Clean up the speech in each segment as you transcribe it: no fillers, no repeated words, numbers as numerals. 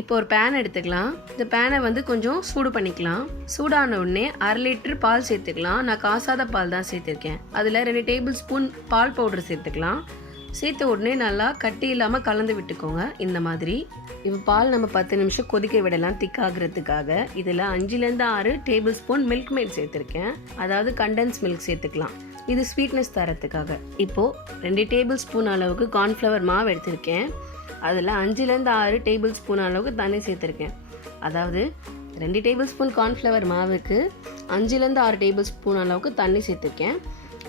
இப்போ ஒரு பேன் எடுத்துக்கலாம். இந்த பேனை வந்து கொஞ்சம் சூடு பண்ணிக்கலாம். சூடான உடனே 1/2 லிட்டர் பால் சேர்த்துக்கலாம். நான் காசாத பால் தான் சேர்த்துருக்கேன். அதில் 2 டேபிள் ஸ்பூன் பால் பவுடர் சேர்த்துக்கலாம். சேர்த்த உடனே நல்லா கட்டி இல்லாமல் கலந்து விட்டுக்கோங்க. இந்த மாதிரி இப்போ பால் நம்ம 10 நிமிஷம் கொதிக்க விடலாம் திக்காகிறதுக்காக. இதில் 5லேருந்து 6 டேபிள் ஸ்பூன் மில்க்மெய்ட் சேர்த்துருக்கேன். அதாவது கண்டென்ஸ் மில்க் சேர்த்துக்கலாம். இது ஸ்வீட்னஸ் தரத்துக்காக. இப்போது 2 டேபிள் ஸ்பூன் அளவுக்கு கார்ன்ஃப்ளவர் மாவு எடுத்திருக்கேன். அதில் 5லேருந்து 6 டேபிள் ஸ்பூன் அளவுக்கு தண்ணி சேர்த்துருக்கேன். அதாவது 2 டேபிள் ஸ்பூன் கார்ன்ஃப்ளவர் மாவுக்கு 5லேருந்து 6 டேபிள் ஸ்பூன் அளவுக்கு தண்ணி சேர்த்துருக்கேன்.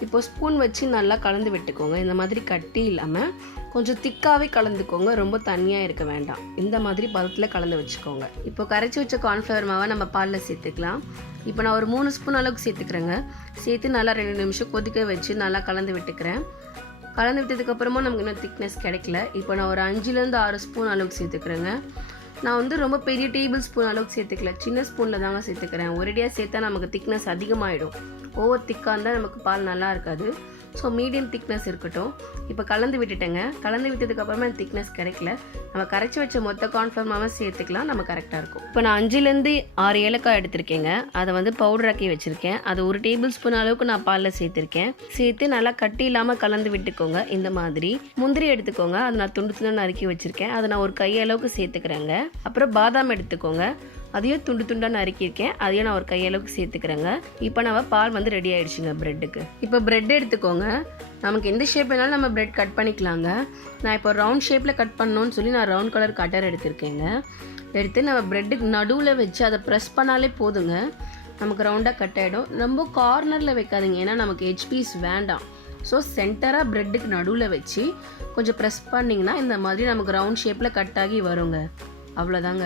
இப்போது ஸ்பூன் வச்சு நல்லா கலந்து விட்டுக்கோங்க. இந்த மாதிரி கட்டி இல்லாமல் கொஞ்சம் திக்காகவே கலந்துக்கோங்க. ரொம்ப தண்ணியாக இருக்க வேண்டாம். இந்த மாதிரி பதத்தில் கலந்து வச்சுக்கோங்க. இப்போ கரைச்சி வச்ச கார்ன்ஃப்ளவர் மாவை நம்ம பாலில் சேர்த்துக்கலாம். இப்போ நான் ஒரு 3 ஸ்பூன் அளவுக்கு சேர்த்துக்கிறேங்க. சேர்த்து நல்லா 2 நிமிஷம் கொதிக்க வச்சு நல்லா கலந்து விட்டுக்கிறேன். கலந்து விட்டதுக்கப்புறமா நமக்கு இன்னும் திக்னஸ் கிடைக்கல. இப்போ நான் ஒரு 5லேருந்து 6 ஸ்பூன் அளவுக்கு சேர்த்துக்கிறேங்க. நான் வந்து ரொம்ப பெரிய டேபிள் ஸ்பூன் அளவுக்கு சேர்த்துக்கல, சின்ன ஸ்பூனில் தாங்க சேர்த்துக்கிறேன். ஒரேடியாக சேர்த்தா நமக்கு திக்னஸ் அதிகமாகிடும். ஓவர் திக்காக இருந்தால் நமக்கு பால் நல்லா இருக்காது. ஸோ மீடியம் திக்னஸ் இருக்கட்டும். இப்போ கலந்து விட்டுட்டேங்க. கலந்து விட்டதுக்கப்புறமா திக்னஸ் கிடைக்கல. நம்ம கரைச்சி வச்ச மொத்த கார்ன்ஃப்ளவர் மாவை சேர்த்துக்கலாம். நம்ம கரெக்டாக இருக்கும். இப்போ நான் 5லேருந்து 6 ஏலக்காய் எடுத்திருக்கேங்க. அதை வந்து பவுடராக்கி வச்சுருக்கேன். அது 1 டேபிள் ஸ்பூன் அளவுக்கு நான் பாலில் சேர்த்துருக்கேன். சேர்த்து நல்லா கட்டி இல்லாமல் கலந்து விட்டுக்கோங்க. இந்த மாதிரி முந்திரி எடுத்துக்கோங்க. அதை நான் துண்டு துண்டு நறுக்கி வச்சுருக்கேன். அதை நான் ஒரு கையளவுக்கு சேர்த்துக்கிறேங்க. அப்புறம் பாதாம் எடுத்துக்கோங்க. அதையும் துண்டு துண்டாக நறுக்கியிருக்கேன். அதையும் நான் ஒரு கையளவுக்கு சேர்த்துக்கிறேங்க. இப்போ நம்ம பால் வந்து ரெடி ஆகிடுச்சுங்க ப்ரெட்டுக்கு. இப்போ ப்ரெட் எடுத்துக்கோங்க. நமக்கு எந்த ஷேப் வேணாலும் நம்ம ப்ரெட் கட் பண்ணிக்கலாங்க. நான் இப்போ ரவுண்ட் ஷேப்பில் கட் பண்ணணும்னு சொல்லி நான் ரவுண்ட் கலர் கட்டர் எடுத்திருக்கேங்க. எடுத்து நம்ம ப்ரெட்டுக்கு நடுவில் வச்சு அதை ப்ரெஸ் பண்ணாலே போதுங்க. நமக்கு ரவுண்டாக கட் ஆகிடும். ரொம்ப கார்னரில் வைக்காதீங்க, ஏன்னா நமக்கு எட்ஜ் பீஸ் வேண்டாம். ஸோ சென்டராக ப்ரெட்டுக்கு நடுவில் வச்சு கொஞ்சம் ப்ரெஸ் பண்ணிங்கன்னா இந்த மாதிரி நமக்கு ரவுண்ட் ஷேப்பில் கட் ஆகி வருங்க. அவ்வளோதாங்க.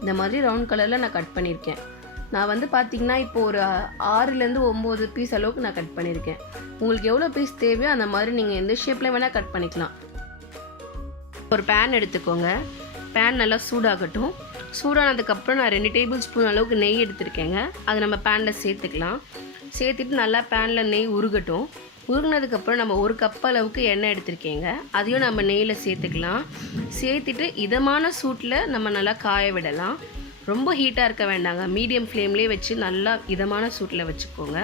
இந்த மாதிரி ரவுண்ட் கலரில் நான் கட் பண்ணியிருக்கேன். நான் வந்து பார்த்திங்கன்னா இப்போ ஒரு 6லேருந்து 9 பீஸ் அளவுக்கு நான் கட் பண்ணியிருக்கேன். உங்களுக்கு எவ்வளோ பீஸ் தேவையோ அந்த மாதிரி நீங்கள் எந்த ஷேப்பில் வேணால் கட் பண்ணிக்கலாம். ஒரு பேன் எடுத்துக்கோங்க. பேன் நல்லா சூடாகட்டும். சூடானதுக்கப்புறம் நான் 2 டேபிள் ஸ்பூன் அளவுக்கு நெய் எடுத்துருக்கேங்க. அதை நம்ம பேனில் சேர்த்துக்கலாம். சேர்த்துட்டு நல்லா பேனில் நெய் உருகட்டும். உருகினதுக்கப்புறம் நம்ம 1 கப் அளவுக்கு எண்ணெய் எடுத்திருக்கேங்க. அதையும் நம்ம நெய்யில் சேர்த்துக்கலாம். சேர்த்துட்டு இதமான சூட்டில் நம்ம நல்லா காய விடலாம். ரொம்ப ஹீட்டாக இருக்க வேண்டாங்க. மீடியம் ஃப்ளேம்லேயே வச்சு நல்லா இதமான சூட்டில் வச்சுக்கோங்க.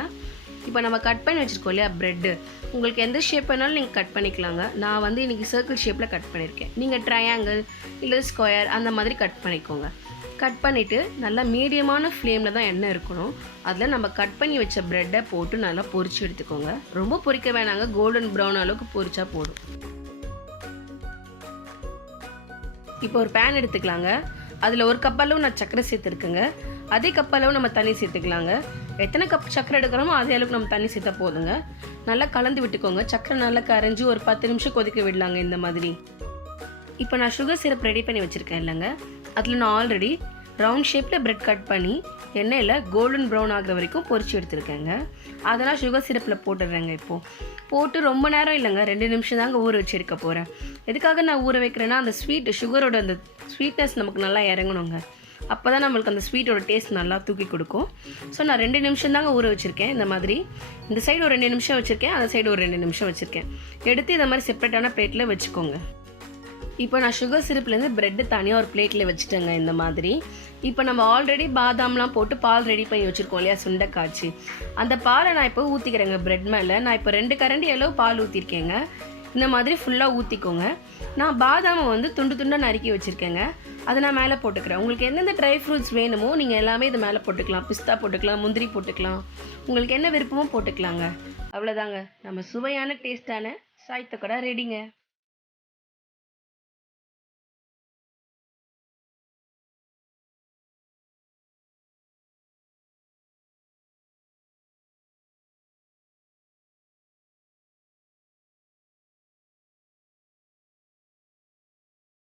இப்போ நம்ம கட் பண்ணி வச்சுருக்கோம் இல்லையா ப்ரெட்டு, உங்களுக்கு எந்த ஷேப் வேணாலும் நீங்கள் கட் பண்ணிக்கலாங்க. நான் வந்து இன்றைக்கி சர்க்கிள் ஷேப்பில் கட் பண்ணியிருக்கேன். நீங்கள் ட்ரையாங்கிள் இல்லை ஸ்கொயர் அந்த மாதிரி கட் பண்ணிக்கோங்க. கட் பண்ணிவிட்டு நல்லா மீடியமான ஃப்ளேமில் தான் எண்ணெய் இருக்கணும். அதில் நம்ம கட் பண்ணி வச்ச ப்ரெட்டை போட்டு நல்லா பொரிச்சு எடுத்துக்கோங்க. ரொம்ப பொரிக்க வேணாங்க, கோல்டன் ப்ரௌன் அளவுக்கு பொரிச்சா போதும். இப்போ ஒரு பேன் எடுத்துக்கலாங்க. அதில் 1 கப் அளவு நான் சர்க்கரை சேர்த்துருக்குங்க. அதே கப் அளவு நம்ம தண்ணி சேர்த்துக்கலாங்க. எத்தனை கப் சர்க்கரை எடுக்கிறோமோ அதே அளவுக்கு நம்ம தண்ணி சேர்த்தா போதுங்க. நல்லா கலந்து விட்டுக்கோங்க. சர்க்கரை நல்லா கரைஞ்சி ஒரு 10 நிமிஷம் கொதிக்க விடலாங்க. இந்த மாதிரி இப்போ நான் சுகர் சிரப் ரெடி பண்ணி வச்சுருக்கேன் இல்லைங்க. அதில் நான் ஆல்ரெடி ரவுண்ட் ஷேப்பில் ப்ரெட் கட் பண்ணி எண்ணெயில் கோல்டன் ப்ரௌன் ஆகிற வரைக்கும் பொரிச்சு எடுத்துருக்கேங்க. அதெல்லாம் சுகர் சிரப்பில் போட்டுடுறேங்க. இப்போது போட்டு ரொம்ப நேரம் இல்லைங்க, 2 நிமிஷம் தாங்க ஊற வச்சு எடுக்க போகிறேன். எதுக்காக நான் ஊற வைக்கிறேன்னா அந்த சுகரோட அந்த ஸ்வீட்னஸ் நமக்கு நல்லா இறங்கணுங்க. அப்போ தான் நம்மளுக்கு அந்த ஸ்வீட்டோட டேஸ்ட் நல்லா தூக்கி கொடுக்கும். ஸோ நான் 2 நிமிஷம் தாங்க ஊற வச்சுருக்கேன். இந்த மாதிரி இந்த சைடு ஒரு 2 நிமிஷம் வச்சுருக்கேன், அந்த சைடு ஒரு 2 நிமிஷம் வச்சுருக்கேன். எடுத்து இந்த மாதிரி செப்பரேட்டான பிளேட்டில் வச்சுக்கோங்க. இப்போ நான் சுகர் சிரப்லேருந்து ப்ரெட்டு தனியாக ஒரு பிளேட்டில் வச்சுட்டேங்க. இந்த மாதிரி இப்போ நம்ம ஆல்ரெடி பாதாம்லாம் போட்டு பால் ரெடி பண்ணி வச்சுருக்கோம் இல்லையா, சுண்டை காய்ச்சி, அந்த பாலை நான் இப்போ ஊற்றிக்கிறேங்க ப்ரெட் மேலே. நான் இப்போ 2 கரண்டி அளவு பால் ஊற்றிருக்கேங்க. இந்த மாதிரி ஃபுல்லாக ஊற்றிக்கோங்க. நான் பாதாமை வந்து துண்டு துண்டாக நறுக்கி வச்சுருக்கேங்க. அதை நான் மேலே போட்டுக்கிறேன். உங்களுக்கு எந்தெந்த ட்ரை ஃப்ரூட்ஸ் வேணுமோ நீங்கள் எல்லாமே இது மேலே போட்டுக்கலாம். பிஸ்தா போட்டுக்கலாம், முந்திரி போட்டுக்கலாம், உங்களுக்கு என்ன விருப்பமோ போட்டுக்கலாங்க. அவ்வளோதாங்க, நம்ம சுவையான டேஸ்ட்டான ஷாஹி துக்கடா ரெடிங்க.